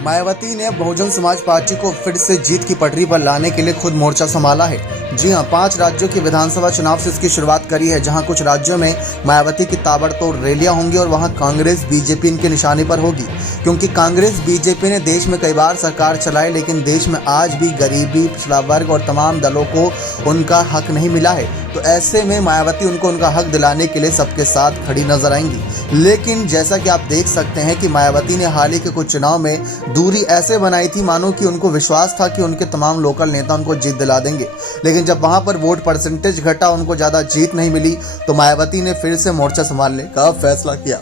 मायावती ने बहुजन समाज पार्टी को फिर से जीत की पटरी पर लाने के लिए खुद मोर्चा संभाला है। जी हां, 5 राज्यों के विधानसभा चुनाव से इसकी शुरुआत करी है, जहां कुछ राज्यों में मायावती की ताबड़तोड़ रैलियां होंगी और वहां कांग्रेस बीजेपी इनके निशाने पर होगी, क्योंकि कांग्रेस बीजेपी ने देश में कई बार सरकार चलाई, लेकिन देश में आज भी गरीबी, पिछड़ा वर्ग और तमाम दलों को उनका हक नहीं मिला है। तो ऐसे में मायावती उनको उनका हक दिलाने के लिए सबके साथ खड़ी नजर आएंगी। लेकिन जैसा कि आप देख सकते हैं कि मायावती ने हाल ही के कुछ चुनाव में दूरी ऐसे बनाई थी मानो कि उनको विश्वास था कि उनके तमाम लोकल नेता उनको जीत दिला देंगे, लेकिन जब वहां पर वोट परसेंटेज घटा, उनको ज़्यादा जीत नहीं मिली, तो मायावती ने फिर से मोर्चा संभालने का फैसला किया।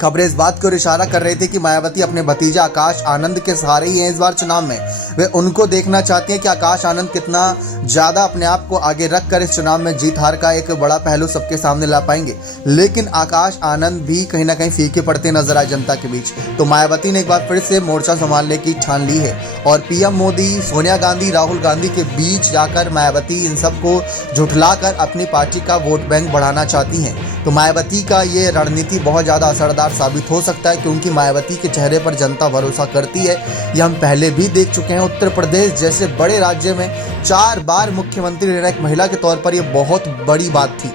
खबरें इस बात की ओर इशारा कर रही थी कि मायावती अपने भतीजा आकाश आनंद के सहारे ही हैं इस बार चुनाव में। वे उनको देखना चाहती हैं कि आकाश आनंद कितना ज़्यादा अपने आप को आगे रखकर इस चुनाव में जीत हार का एक बड़ा पहलू सबके सामने ला पाएंगे। लेकिन आकाश आनंद भी कहीं ना कहीं फीके पड़ते नजर आए जनता के बीच। तो मायावती ने एक बार फिर से मोर्चा संभालने की ठान ली है और पीएम मोदी, सोनिया गांधी, राहुल गांधी के बीच जाकर मायावती इन सबको झुठलाकर अपनी पार्टी का वोट बैंक बढ़ाना चाहती हैं। तो मायावती का ये रणनीति बहुत ज़्यादा असरदार साबित हो सकता है, क्योंकि मायावती के चेहरे पर जनता भरोसा करती है। ये हम पहले भी देख चुके हैं। उत्तर प्रदेश जैसे बड़े राज्य में 4 बार मुख्यमंत्री रहना एक महिला के तौर पर यह बहुत बड़ी बात थी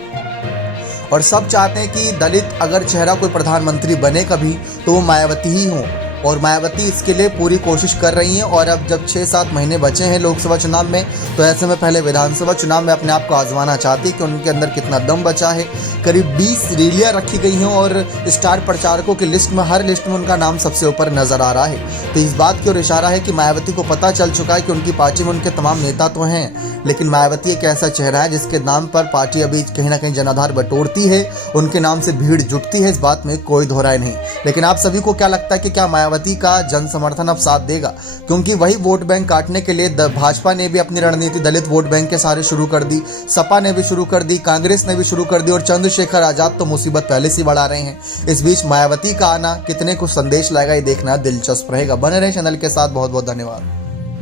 और सब चाहते हैं कि दलित अगर चेहरा कोई प्रधानमंत्री बने कभी तो वो मायावती ही हो, और मायावती इसके लिए पूरी कोशिश कर रही हैं। और अब जब 6-7 महीने बचे हैं लोकसभा चुनाव में, तो ऐसे में पहले विधानसभा चुनाव में अपने आप को आजमाना चाहती है कि उनके अंदर कितना दम बचा है। करीब 20 रैलियां रखी गई हैं और स्टार प्रचारकों की लिस्ट में, हर लिस्ट में उनका नाम सबसे ऊपर नजर आ रहा है। तो इस बात की ओर इशारा है कि मायावती को पता चल चुका है कि उनकी पार्टी में उनके तमाम नेता तो हैं, लेकिन मायावती एक ऐसा चेहरा है जिसके नाम पर पार्टी अभी कहीं ना कहीं जनाधार बटोरती है, उनके नाम से भीड़ जुटती है, इस बात में कोई दोहराए नहीं। लेकिन आप सभी को क्या लगता है कि क्या मायावती का जन समर्थन अब साथ देगा? क्योंकि वही वोट बैंक काटने के लिए भाजपा ने भी अपनी रणनीति दलित वोट बैंक के सहारे शुरू कर दी, सपा ने भी शुरू कर दी, कांग्रेस ने भी शुरू कर दी और चंद्रशेखर आजाद तो मुसीबत पहले से बढ़ा रहे हैं। इस बीच मायावती का आना कितने कुछ संदेश लाएगा, ये देखना दिलचस्प रहेगा। बने रहे चैनल के साथ। बहुत बहुत धन्यवाद।